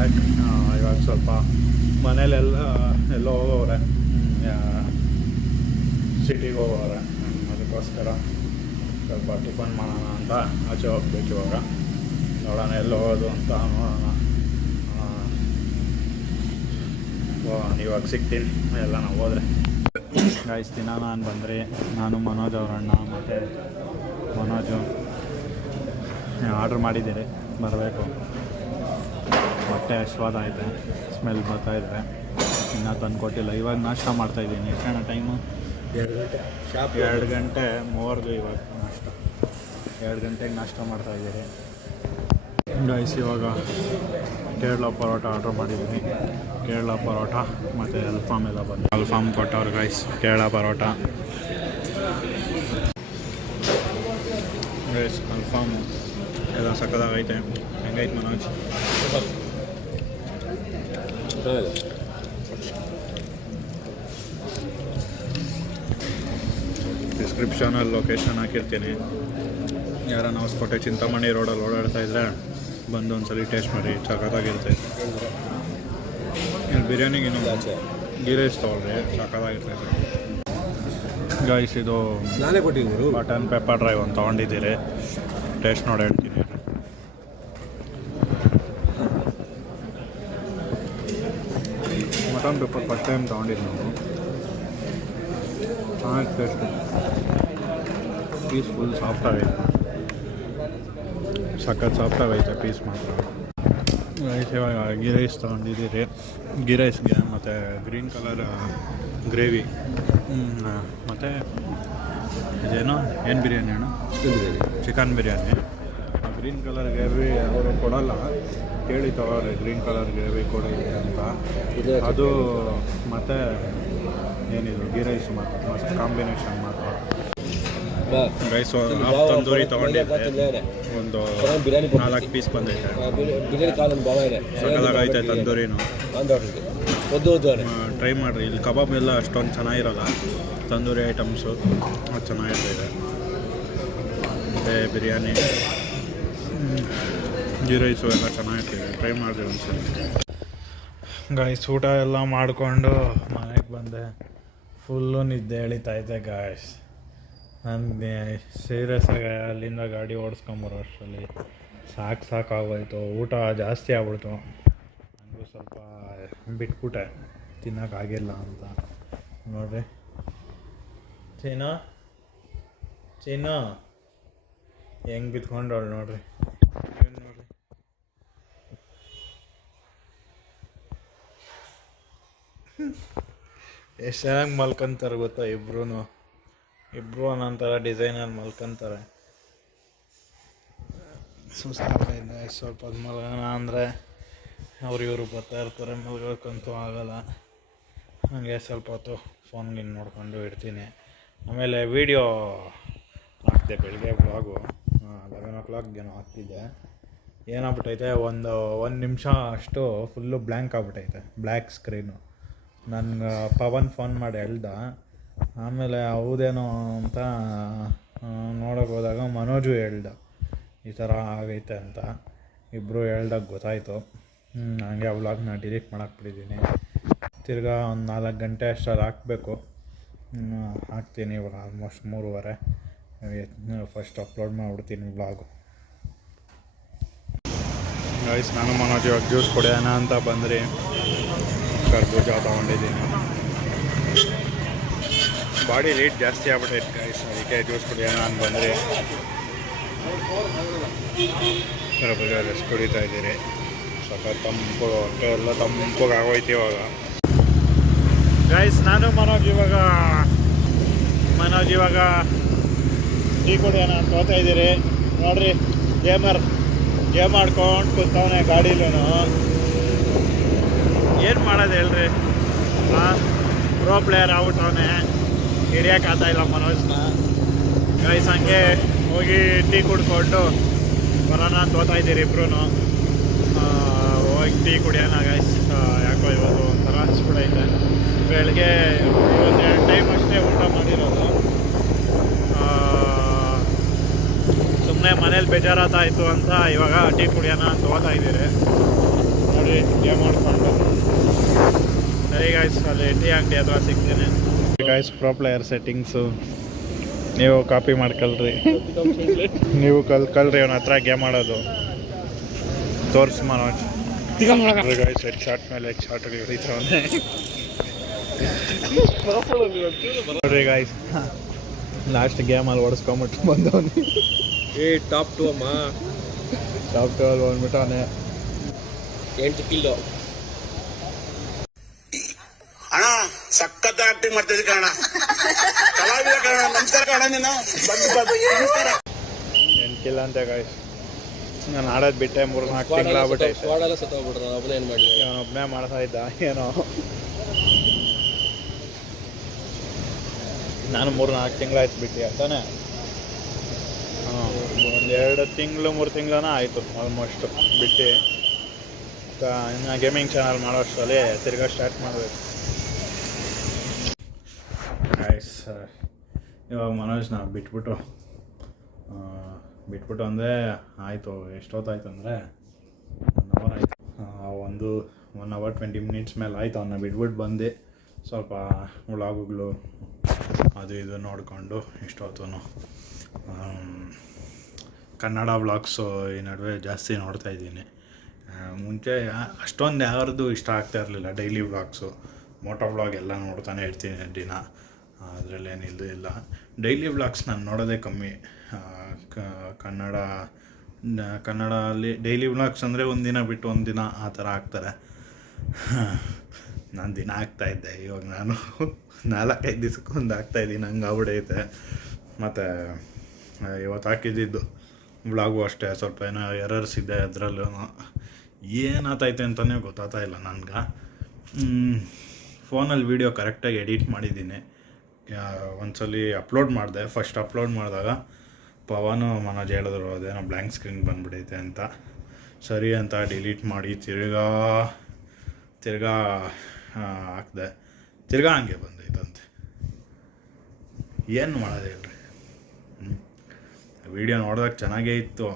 Back. ಇವಾಗ ಸ್ವಲ್ಪ ಮನೇಲೆಲ್ಲ ಎಲ್ಲೋ ಹೋಗೋವ್ರೆ, ಸಿಟಿಗೆ ಹೋಗೋವ್ರೆ. ಅದಕ್ಕೋಸ್ಕರ ಸ್ವಲ್ಪ ಟಿಫನ್ ಮಾಡೋಣ ಅಂತ ಆಚೆ ಹೋಗ್ಬೇಕು ಇವಾಗ. ನೋಡೋಣ ಎಲ್ಲಿ ಹೋಗೋದು ಅಂತ ನೋಡೋಣ. ಇವಾಗ ಸಿಗ್ತೀನಿ ಎಲ್ಲ ನಾವು ಹೋದರೆ. ಗಾಯ್ಸ್, ದಿನ ನಾನು ಬಂದರೆ ನಾನು ಮನೋಜ್ ಅವರಣ್ಣ ಮತ್ತು ಮನೋಜು ಆರ್ಡ್ರ್ ಮಾಡಿದ್ದೀರಿ, ಬರಬೇಕು. ಹೊಟ್ಟೆ ಹಶ್ವಾದ ಐತೆ, ಸ್ಮೆಲ್ ಬರ್ತಾಯಿದ್ರೆ ಇನ್ನೂ ತಂದು ಕೊಟ್ಟಿಲ್ಲ. ಇವಾಗ ನಾಷ್ಟ ಮಾಡ್ತಾಯಿದ್ದೀನಿ. ಎಷ್ಟು ಟೈಮು? 2 ಗಂಟೆ ಮೂವರ್ದು ಇವಾಗ ನಾಷ್ಟ. 2 ಗಂಟೆಗೆ ನಾಷ್ಟ ಮಾಡ್ತಾಯಿದ್ದೀರಿ ಗಾಯ್ಸ್. ಇವಾಗ ಕೇರಳ ಪರೋಟ ಆರ್ಡ್ರ್ ಮಾಡಿದ್ದೀನಿ. ಕೇರಳ ಪರೋಟ ಮತ್ತು ಅಲ್ಫಾಮ್ ಎಲ್ಲ ಬಂದು ಅಲ್ಫಾಮ್ ಕೊಟ್ಟವ್ರು ಗಾಯ್ಸ್. ಕೇರಳ ಪರೋಟ ಗೈಸ್, ಅಲ್ಫಾಮು ಎಲ್ಲ ಸಕ್ಕದಾಗೈತೆ. ಹೆಂಗೈತೆ ಮನೋಜ್? ಡಿಸ್ಕ್ರಿಪ್ಷನಲ್ಲಿ ಲೊಕೇಶನ್ ಹಾಕಿರ್ತೀನಿ. ಯಾರನ್ನ ಹೊಸಕೋಟೆ ಚಿಂತಾಮಣಿ ರೋಡಲ್ಲಿ ಓಡಾಡ್ತಾ ಇದ್ದರೆ ಬಂದು ಒಂದ್ಸಲಿ ಟೇಸ್ಟ್ ಮಾಡಿ, ಸಕ್ಕತ್ತಾಗಿರ್ತೈತೆ. ಇಲ್ಲಿ ಬಿರಿಯಾನಿಗೆ ಇನ್ನೊಂದು ಗೀ ರೈಸ್ ತೊಗೊಳ್ರಿ, ಸಕ್ಕತ್ತಾಗಿರ್ತೈತೆ ಗಾಯ್ಸ್. ಇದು ನಾನೇ ಕೊಟ್ಟಿದ್ದೀನಿ ಬಟನ್ ಪೆಪ್ಪರ್ ಡ್ರೈ ಒಂದು ತೊಗೊಂಡಿದ್ದೀರಿ. ಟೇಸ್ಟ್ ನೋಡಿ ಹೇಳ್ತೀನಿ. ಮಟನ್ ಪೆಪ್ಪರ್ ಫಸ್ಟ್ ಟೈಮ್ ತೊಗೊಂಡಿದ್ದು ನಾವು. ಚೆನ್ನಾಗಿ ಟೇಸ್ಟ್, ಪೀಸ್ ಫುಲ್ ಸಾಫ್ಟಾಗೈತೆ, ಸಖತ್ ಸಾಫ್ಟಾಗೈತೆ ಪೀಸ್ ಮಾತ್ರ. ರೈಸ್ ಇವಾಗ ಗೀ ರೈಸ್ ತೊಗೊಂಡಿದ್ದೀರಿ. ಗೀ ರೈಸ್ಗೆ ಮತ್ತು ಗ್ರೀನ್ ಕಲರ್ ಗ್ರೇವಿ ಮತ್ತು ಇದೇನೋ ಏನು ಬಿರಿಯಾನಿ ಅಣ್ಣ? Chicken biryani. Green colour gravy ಅವರು ಕೊಡೋಲ್ಲ, ಕೇಳಿ ತಗೋರಿ ಗ್ರೀನ್ ಕಲರ್ ಗ್ರೇವಿ ಕೊಡಿ ಅಂತ. ಅದು ಮತ್ತು ಏನಿದು ಗೀ ರೈಸ್ ಮಾತ್ರ ಮಸ್ತ್ ಕಾಂಬಿನೇಷನ್ ಮಾತ್ರ ರೈಸ್. ತಂದೂರಿ ತೊಗೊಂಡಿದ್ದೆ, ಒಂದು 4 ಪೀಸ್ ಬಂದೈತೆ. ಸಕ್ಕದಾಗೈತೆ ತಂದೂರಿನೂ. ಟ್ರೈ ಮಾಡಿರಿ. ಇಲ್ಲಿ ಕಬಾಬ್ ಎಲ್ಲ ಅಷ್ಟೊಂದು ಚೆನ್ನಾಗಿರಲ್ಲ, ತಂದೂರಿ ಐಟಮ್ಸು ಅದು ಚೆನ್ನಾಗಿರ್ತೈತೆ. ಮತ್ತು ಬಿರಿಯಾನಿ, ಗೀ ರೈಸು ಎಲ್ಲ ಚೆನ್ನಾಗಿರ್ತೈತೆ. ಟ್ರೈ ಮಾಡಿರಿ ಒಂದ್ಸಲ ಗಾಯ್ಸ್. ಊಟ ಎಲ್ಲ ಮಾಡಿಕೊಂಡು ಮನೆಗೆ ಬಂದೆ. ಫುಲ್ಲು ನಿದ್ದೆ ಎಳಿತೈತೆ ಗಾಯ್ಸ್. ನನಗೆ ಸೀರಿಯಸ್ಸಾಗಿ ಅಲ್ಲಿಂದ ಗಾಡಿ ಓಡಿಸ್ಕೊಂಬರೋ ಅಷ್ಟರಲ್ಲಿ ಸಾಕಾಗೋಯ್ತು. ಊಟ ಜಾಸ್ತಿ ಆಗ್ಬಿಡ್ತು. ನನಗೂ ಸ್ವಲ್ಪ ಬಿಟ್ಬಿಟ್ಟೆ, ತಿನ್ನೋಕ್ಕಾಗಿಲ್ಲ ಅಂತ. ನೋಡಿರಿ ಚೀನಾ ಹೆಂಗೆ ಬಿತ್ಕೊಂಡವಳು ನೋಡ್ರಿ. ನೋಡ್ರಿ ಎಷ್ಟು ಚೆನ್ನಾಗಿ ಮಲ್ಕೊಂತಾರೆ ಗೊತ್ತಾ ಇಬ್ರು ಒಂದೊಂಥರ ಡಿಸೈನಲ್ಲಿ ಮಲ್ಕೊಂತಾರೆ. ಸುಸ್ತಾಗ್ತಾಯಿದ್ದೆ. ಸ್ವಲ್ಪ ಮಲಗೋಣ ಅಂದರೆ ಇವರು ಬರ್ತಾ ಇರ್ತಾರೆ, ಮಲ್ಗೋಕ್ಕಂತೂ ಆಗಲ್ಲ. ಹಾಗೆ ಸ್ವಲ್ಪ ಹೊತ್ತು ಫೋನ್ಗೆ ನೋಡ್ಕೊಂಡು ಇರ್ತೀನಿ. ಆಮೇಲೆ ವೀಡಿಯೋ ಹಾಕ್ತೆ ಬೆಳಗ್ಗೆ ಬ್ಲಾಗು 11 o'clockಗೇನೋ ಹಾಕ್ತಿದ್ದೆ. ಏನಾಗ್ಬಿಟ್ಟೈತೆ, ಒಂದು ನಿಮಿಷ ಅಷ್ಟು ಫುಲ್ಲು ಬ್ಲ್ಯಾಂಕ್ ಆಗ್ಬಿಟ್ಟೈತೆ, ಬ್ಲ್ಯಾಕ್ ಸ್ಕ್ರೀನು. ನನಗೆ ಪವನ್ ಫೋನ್ ಮಾಡಿ ಹೇಳ್ದ. ಆಮೇಲೆ ಹೌದೇನೋ ಅಂತ ನೋಡೋಕೆ ಹೋದಾಗ ಮನೋಜು ಹೇಳ್ದ ಈ ಥರ ಆಗೈತೆ ಅಂತ. ಇಬ್ಬರು ಹೇಳ್ದಾಗ ಗೊತ್ತಾಯಿತು. ಹಂಗೆ ವ್ಲಾಗ್ನ ಡಿಲೀಟ್ ಮಾಡಾಕ್ಬಿಟ್ಟಿದ್ದೀನಿ. ತಿರ್ಗಾ ಒಂದು 4 ಗಂಟೆ ಅಷ್ಟರಲ್ಲಿ ಹಾಕಬೇಕು. ಹಾಕ್ತೀನಿ ಇವಾಗ ಆಲ್ಮೋಸ್ಟ್ 3:30. ಫಸ್ಟ್ ಅಪ್ಲೋಡ್ ಮಾಡಿಬಿಡ್ತೀನಿ ವ್ಲಾಗು. ಗೈಸ್, ನಾನು ಮನೋಜ್ ಇವಾಗ ಜ್ಯೂಸ್ ಕುಡಿಯೋಣ ಅಂತ ಬಂದ್ರಿ. ಕರ್ಬೂಜ ತೊಗೊಂಡಿದ್ದೀನಿ. ಬಾಡಿ ರೇಟ್ ಜಾಸ್ತಿ ಆಗ್ಬಿಟ್ಟೈತೆ ಗೈಸ್, ಅದಕ್ಕೆ ಜ್ಯೂಸ್ ಕುಡಿಯೋಣ ಅಂತ ಬಂದ್ರಿ. ಕರ್ಬೂಜ ಜಾಸ್ತಿ ಕುಡಿತಾ ಇದ್ದೀರಿ. ಸಖತ್ ತಂಪು, ಹೊಟ್ಟೆ ಎಲ್ಲ ತಂಪಗೆ ಆಗೋಯ್ತು ಇವಾಗ. ಗೈಸ್, ನಾನು ಮನೋಜ್ ಇವಾಗ ಟೀ ಕುಡಿಯೋಣ ಅಂತ ಹೋಗ್ತಾ ಇದ್ದೀರಿ. ನೋಡ್ರಿ, ಗೇಮ್ ಆಡ್ಕೊಂಡು ಕೂತವನೆ ಗಾಡೀಲೂ. ಏನು ಮಾಡೋದು ಹೇಳ್ರಿ, ಪ್ರೋ ಪ್ಲೇಯರ್ ಆಗ್ಬಿಟ್ಟವನೆ, ಹಿಡಿಯೋಕ್ಕಾಗ್ತಾಯಿಲ್ಲ ಮನೋಜ್ನ. ಗೈಸ್, ಹಂಗೆ ಹೋಗಿ ಟೀ ಕುಡ್ಕೊಂಡು ಬರೋಣ ಅಂತ ಹೋಗ್ತಾ ಇದ್ದೀರಿ ಇಬ್ರು. ಹೋಗಿ ಟೀ ಕುಡಿಯೋಣ ಗೈಸ್. ಯಾಕೋ ಇವತ್ತು ಒಂಥರ ಹಚ್ಬಿಡೈತೆ. ಬೆಳಗ್ಗೆ 2 ಟೈಮ್ ಅಷ್ಟೇ ಊಟ ಮಾಡಿರೋದು. ಸುಮ್ಮನೆ ಮನೇಲಿ ಬೇಜಾರಾತಾಯಿತು ಅಂತ ಇವಾಗ ಟೀ ಕುಡಿಯೋಣ ಅಂತ ಹೋಗ್ತಾ ಇದ್ದೀರಿ. ನೋಡಿ ಬರ್ರಿ ಗೇಮ್ ಆಡ್ಕೊಂಡು. ಸರಿ ಗಾಯ್ಸ್, ಅಲ್ಲಿ ಟೀ ಅಂಗಡಿ ಅಥವಾ ಸಿಗ್ತೀನಿ ಗಾಯ್ಸ್. ಪ್ರೊ ಪ್ಲೇಯರ್ ಸೆಟ್ಟಿಂಗ್ಸು ನೀವು ಕಾಪಿ ಮಾಡ್ಕೊಳ್ರಿ. ನೀವು ಕಲ್ರಿ ಅವನ ಹತ್ರ ಗೇಮ್ ಆಡೋದು ತೋರ್ಸ್ ಮನೋಜ್. ಗಾಯ್ಸ್ ಹೆಡ್ ಶಾಟ್ ಮೇಲೆ ಹೆಡ್ ಶಾಟ್ ಹೊಡಿತಾವನೆ ನೋಡ್ರಿ ಗಾಯ್ಸ್. ಲಾಸ್ಟ್ ಗೇಮಲ್ಲಿ ಓಡಿಸ್ಕೊಂಬಿಟ್ಟು ಬಂದವನು. ಟಾಪ್ 2 ಅಮ್ಮ, ಟಾಪ್ 2 ಅಲ್ಲಿ ಬಂದ್ಬಿಟ್ಟವನೆ. 8 ಕಿಲೋ ಅಣ್ಣ. ಸಖತ್ ಆಕ್ಟಿಂಗ್ ಮಾಡ್ತಿದ್ದೆ ಕಣ, ಕಲಾವಿದ ಕಣ. ನಮಸ್ಕಾರ ಕಣ, ನೀನು ನಮಸ್ಕಾರ. 8 ಕಿಲ್ಲ ಅಂತೆ ಗಾಯ್ಸ್. ನಾನು ಆಡೋದು ಬಿಟ್ಟೆ 3-4 ತಿಂಗಳಾಗ್ಬಿಟ್ಟೈತೆ. ಸ್ಕ್ವಾಡೆಲ್ಲ ಸತ್ತೋಗ್ಬಿಟ್ರು. ನಾನು ಒಬ್ಬನೇ ಏನು ಮಾಡಲಿ, ಅವನೊಬ್ಬನೇ ಮಾಡ್ತಾ ಇದ್ದ ಏನೋ. ನಾನು 3-4 ತಿಂಗಳಾಯ್ತು ಬಿಟ್ಟು ತಾನೆ. ಹಾಂ, ಒಂದು 2 ತಿಂಗಳು 3 ತಿಂಗಳನ ಆಯಿತು ಆಲ್ಮೋಸ್ಟ್ ಬಿಟ್ಟು. ಇನ್ನು ಗೇಮಿಂಗ್ ಚಾನಲ್ ಮಾಡೋಷ್ಟರಲ್ಲಿ ತಿರ್ಗಾ ಸ್ಟಾರ್ಟ್ ಮಾಡಬೇಕು ಗೈಸ್. ಇವಾಗ ಮನೋಜ್ನ ಬಿಟ್ಬಿಟ್ಟು ಅಂದರೆ ಆಯಿತು. ಎಷ್ಟೊತ್ತಾಯ್ತು ಅಂದರೆ 1 ಅವರ್ ಆಯಿತು. 1 ಅವರ್ 20 ಮಿನಿಟ್ಸ್ ಮೇಲೆ ಆಯಿತು. ಅವನ್ನ ಬಿಟ್ಬಿಟ್ಟು ಬಂದು ಸ್ವಲ್ಪ ವ್ಲಾಗುಗಳು ಅದು ಇದು ನೋಡಿಕೊಂಡು ಇಷ್ಟೊತ್ತು ಕನ್ನಡ ವ್ಲಾಗ್ಸು ಈ ನಡುವೆ ಜಾಸ್ತಿ ನೋಡ್ತಾಯಿದ್ದೀನಿ. ಮುಂಚೆ ಅಷ್ಟೊಂದು ಯಾರ್ದು ಇಷ್ಟ ಆಗ್ತಾ ಇರಲಿಲ್ಲ. ಡೈಲಿ ವ್ಲಾಗ್ಸು, ಮೋಟೋ ವ್ಲಾಗ್ ಎಲ್ಲ ನೋಡ್ತಾನೆ ಇರ್ತೀನಿ ದಿನ. ಅದರಲ್ಲೇನಿಲ್ಲೂ ಇಲ್ಲ. ಡೈಲಿ ವ್ಲಾಗ್ಸ್ ನಾನು ನೋಡೋದೇ ಕಮ್ಮಿ. ಕನ್ನಡಲ್ಲಿ ಡೈಲಿ ವ್ಲಾಗ್ಸ್ ಅಂದರೆ ಒಂದಿನ ಬಿಟ್ಟು ಒಂದಿನ ಆ ಥರ ಹಾಕ್ತಾರೆ. ನಾನು ದಿನ ಹಾಕ್ತಾಯಿದ್ದೆ. ಇವಾಗ ನಾನು 4-5 ದಿವಸಕ್ಕೊಂದು ಹಾಕ್ತಾಯಿದ್ದೀನಿ. ಹಂಗೆ ಆಗ್ಬಿಡೈತೆ. ಮತ್ತು ಇವತ್ತು ಹಾಕಿದ್ದಿದ್ದು ವ್ಲಾಗು ಅಷ್ಟೇ, ಸ್ವಲ್ಪ ಏನೋ ಎರರ್ಸ್ ಇದೆ. ಅದರಲ್ಲೂ ಏನಾಗ್ತೈತೆ ಅಂತಲೇ ಗೊತ್ತಾಗ್ತಾ ಇಲ್ಲ ನನಗೆ. ಫೋನಲ್ಲಿ ವೀಡಿಯೋ ಕರೆಕ್ಟಾಗಿ ಎಡಿಟ್ ಮಾಡಿದ್ದೀನಿ. ಒಂದ್ಸಲಿ ಅಪ್ಲೋಡ್ ಮಾಡಿದೆ. ಫಸ್ಟ್ ಅಪ್ಲೋಡ್ ಮಾಡಿದಾಗ ಪವನು ಮನೋಜ್ ಹೇಳಿದ್ರು ಅದೇನೋ ಬ್ಲ್ಯಾಂಕ್ ಸ್ಕ್ರೀನ್ ಬಂದುಬಿಡೈತೆ ಅಂತ. ಸರಿ ಅಂತ ಡಿಲೀಟ್ ಮಾಡಿ ತಿರ್ಗಾ ಹಾಕಿದೆ. ತಿರ್ಗಾ ಹಂಗೆ ಬಂದೈತಂತೆ. ಏನು ಮಾಡೋದು ಹೇಳ್ರಿ. ವೀಡಿಯೋ ನೋಡಿದಾಗ ಚೆನ್ನಾಗೇ ಇತ್ತು,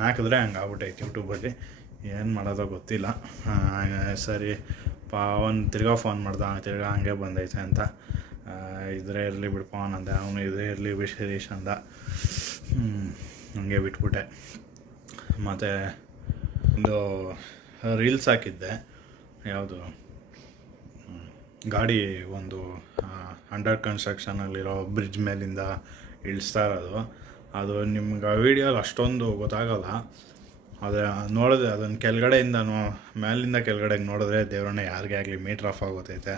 ಹಾಕಿದ್ರೆ ಹಂಗೆ ಆಗ್ಬಿಟ್ಟೈತೆ ಯೂಟ್ಯೂಬಲ್ಲಿ. ಏನು ಮಾಡೋದೋ ಗೊತ್ತಿಲ್ಲ. ಸರಿ ಪವನ್ ತಿರ್ಗಾ ಫೋನ್ ಮಾಡ್ದ, ತಿರ್ಗಾ ಹಂಗೆ ಬಂದೈತೆ ಅಂತ. ಇದ್ರೆ ಇರಲಿ ಬಿಡು ಪವನ್ ಅಂದೆ. ಅವನು ಇದೇ ಇರಲಿ ವಿಶೇಷ ಅಂದ. ಹಂಗೆ ಬಿಟ್ಬಿಟ್ಟೆ. ಮತ್ತು ಒಂದು ರೀಲ್ಸ್ ಹಾಕಿದ್ದೆ. ಯಾವುದು ಗಾಡಿ ಒಂದು ಅಂಡರ್ ಕನ್ಸ್ಟ್ರಕ್ಷನಲ್ಲಿರೋ ಬ್ರಿಡ್ಜ್ ಮೇಲಿಂದ ಇಳಿಸ್ತಾ ಇರೋದು. ಅದು ನಿಮ್ಗೆ ಆ ವೀಡಿಯೋಲಿ ಅಷ್ಟೊಂದು ಗೊತ್ತಾಗಲ್ಲ. ಆದರೆ ನೋಡಿದ್ರೆ ಅದನ್ನು ಕೆಳಗಡೆಯಿಂದ ಮೇಲಿಂದ ಕೆಳಗಡೆಗೆ ನೋಡಿದ್ರೆ ದೇವರನ್ನೇ ಯಾರಿಗೇ ಆಗಲಿ ಮೀಟ್ರ್ ಆಫ್ ಆಗೋತೈತೆ.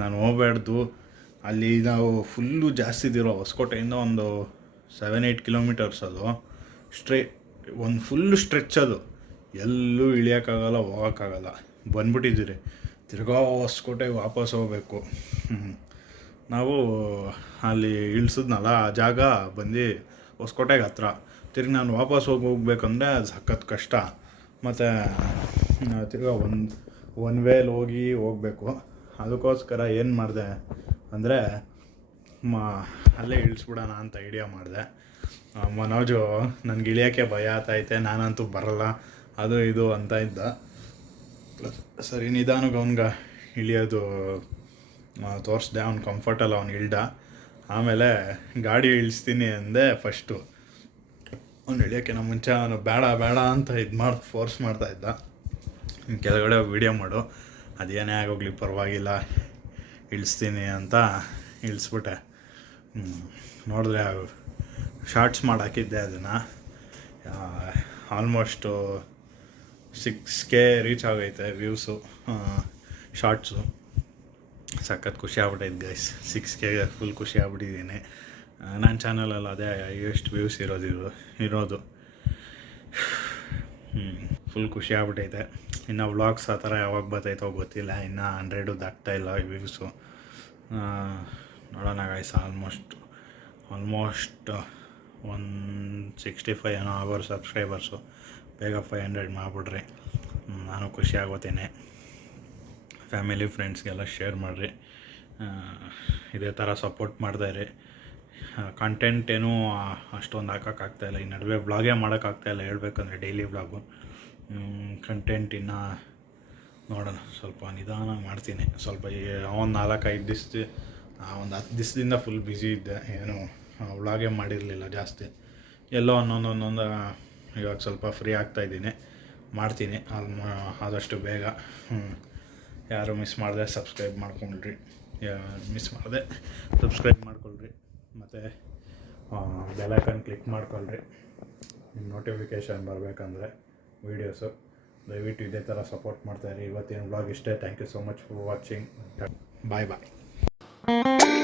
ನಾನು ಹೋಗ್ಬೇಡ್ದು. ಅಲ್ಲಿ ನಾವು ಫುಲ್ಲು ಜಾಸ್ತಿ ಇದಿರೋ ಹೊಸಕೋಟೆಯಿಂದ ಒಂದು 7-8 ಕಿಲೋಮೀಟರ್ಸ್. ಅದು ಒಂದು ಫುಲ್ಲು ಸ್ಟ್ರೆಚ್. ಅದು ಎಲ್ಲೂ ಇಳಿಯೋಕ್ಕಾಗಲ್ಲ, ಹೋಗೋಕ್ಕಾಗಲ್ಲ. ಬಂದ್ಬಿಟ್ಟಿದ್ದೀರಿ. ತಿರ್ಗಾ ಹೊಸಕೋಟೆಗೆ ವಾಪಸ್ ಹೋಗಬೇಕು. ನಾವು ಅಲ್ಲಿ ಇಳಿಸಿದ್ನಲ್ಲ ಆ ಜಾಗ ಬಂದು ಹೊಸಕೋಟೆಗೆ ಹತ್ರ. ತಿರ್ಗಿ ನಾನು ವಾಪಸ್ ಹೋಗ್ಬೇಕಂದ್ರೆ ಅದು ಸಖತ್ ಕಷ್ಟ. ಮತ್ತು ತಿರ್ಗಾ ಒನ್ ವೇಲಿ ಹೋಗಬೇಕು. ಅದಕ್ಕೋಸ್ಕರ ಏನು ಮಾಡಿದೆ ಅಂದರೆ ಅಲ್ಲೇ ಇಳಿಸ್ಬಿಡೋಣ ಅಂತ ಐಡಿಯಾ ಮಾಡಿದೆ. ಮನೋಜು ನನಗೆ ಇಳಿಯೋಕ್ಕೆ ಭಯ ಆಗ್ತೈತೆ, ನಾನಂತೂ ಬರಲ್ಲ, ಅದು ಇದು ಅಂತ ಇದ್ದ. ಸರಿ ನಿಧಾನಕ್ಕೆ ಅವ್ನಿಗೆ ಇಳಿಯೋದು ತೋರಿಸ್ದೆ. ಅವ್ನು ಕಂಫರ್ಟಲ್ಲ, ಅವ್ನು ಇಳ್ದ. ಆಮೇಲೆ ಗಾಡಿ ಇಳಿಸ್ತೀನಿ ಅಂದೆ. ಫಸ್ಟು ಅವ್ನು ಇಳಿಯೋಕ್ಕಿಂತ ಮುಂಚೆ ಅವನು ಬೇಡ ಅಂತ ಫೋರ್ಸ್ ಮಾಡ್ತಾಯಿದ್ದ. ಕೆಳಗಡೆ ವೀಡಿಯೋ ಮಾಡು, ಅದೇನೇ ಆಗೋಗ್ಲಿ ಪರವಾಗಿಲ್ಲ ಇಳಿಸ್ತೀನಿ ಅಂತ ಇಳಿಸ್ಬಿಟ್ಟೆ. ನೋಡಿದ್ರೆ ಶಾರ್ಟ್ಸ್ ಮಾಡಾಕಿದ್ದೆ. ಅದನ್ನು ಆಲ್ಮೋಸ್ಟು 6K ರೀಚ್ ಆಗೈತೆ ವ್ಯೂಸು ಶಾರ್ಟ್ಸು. ಸಖತ್ ಖುಷಿ ಆಗ್ಬಿಟ್ಟೈತೆ ಗೈಸ್. 6K ಫುಲ್ ಖುಷಿ ಆಗ್ಬಿಟ್ಟಿದ್ದೀನಿ. ನನ್ನ ಚಾನಲಲ್ಲಿ ಅದೇ ಎಷ್ಟು ವ್ಯೂಸ್ ಇರೋದು. ಫುಲ್ ಖುಷಿ ಆಗ್ಬಿಟ್ಟೈತೆ. ಇನ್ನು ವ್ಲಾಗ್ಸ್ ಆ ಥರ ಯಾವಾಗ ಬರ್ತೈತೋ ಗೊತ್ತಿಲ್ಲ. ಇನ್ನು 100 ದಾಟ್ತಾಯಿಲ್ಲ ವ್ಯೂಸು. ನೋಡೋಣ ಗೈಸ್. ಆಲ್ಮೋಸ್ಟ್ 165 ಏನೋ ಆಗೋರು ಸಬ್ಸ್ಕ್ರೈಬರ್ಸು. ಬೇಗ 500 ಮಾಡಿಬಿಡ್ರಿ. ನಾನು ಖುಷಿ ಆಗೋತೀನಿ. ಫ್ಯಾಮಿಲಿ ಫ್ರೆಂಡ್ಸ್ಗೆಲ್ಲ ಶೇರ್ ಮಾಡಿರಿ. ಇದೇ ಥರ ಸಪೋರ್ಟ್ ಮಾಡ್ತಾಯಿರಿ. ಕಂಟೆಂಟ್ ಏನೂ ಅಷ್ಟೊಂದು ಹಾಕೋಕ್ಕಾಗ್ತಾಯಿಲ್ಲ. ಈ ನಡುವೆ ವ್ಲಾಗೇ ಮಾಡೋಕ್ಕಾಗ್ತಾಯಿಲ್ಲ ಹೇಳ್ಬೇಕಂದ್ರೆ. ಡೈಲಿ ವ್ಲಾಗು ಕಂಟೆಂಟ್ ಇನ್ನು ನೋಡೋಣ, ಸ್ವಲ್ಪ ನಿಧಾನ ಮಾಡ್ತೀನಿ. ಸ್ವಲ್ಪ ಒಂದು 4-5 ದಿವಸ ಒಂದು 10 ದಿವಸದಿಂದ ಫುಲ್ ಬ್ಯುಸಿ ಇದ್ದೆ, ಏನು ವ್ಲಾಗೇ ಮಾಡಿರಲಿಲ್ಲ ಜಾಸ್ತಿ. ಎಲ್ಲೋ ಒಂದೊಂದು ಇವಾಗ ಸ್ವಲ್ಪ ಫ್ರೀ ಆಗ್ತಾಯಿದ್ದೀನಿ, ಮಾಡ್ತೀನಿ ಆದಷ್ಟು ಬೇಗ. ಯಾರು ಮಿಸ್ ಮಾಡಿದೆ ಸಬ್ಸ್ಕ್ರೈಬ್ ಮಾಡ್ಕೊಳ್ರಿ, ಮಿಸ್ ಮಾಡಿದೆ ಸಬ್ಸ್ಕ್ರೈಬ್ ಮಾಡ್ಕೊಳ್ರಿ, ಮತ್ತು ಬೆಲೈಕನ್ ಕ್ಲಿಕ್ ಮಾಡ್ಕೊಳ್ರಿ ನಿಮ್ಮ ನೋಟಿಫಿಕೇಷನ್ ಬರಬೇಕಂದ್ರೆ ವೀಡಿಯೋಸು. ದಯವಿಟ್ಟು ಇದೇ ಥರ ಸಪೋರ್ಟ್ ಮಾಡ್ತಾಯಿರಿ. ಇವತ್ತಿನ ವ್ಲಾಗ್ ಇಷ್ಟೇ. Thank you so much for watching. Bye bye.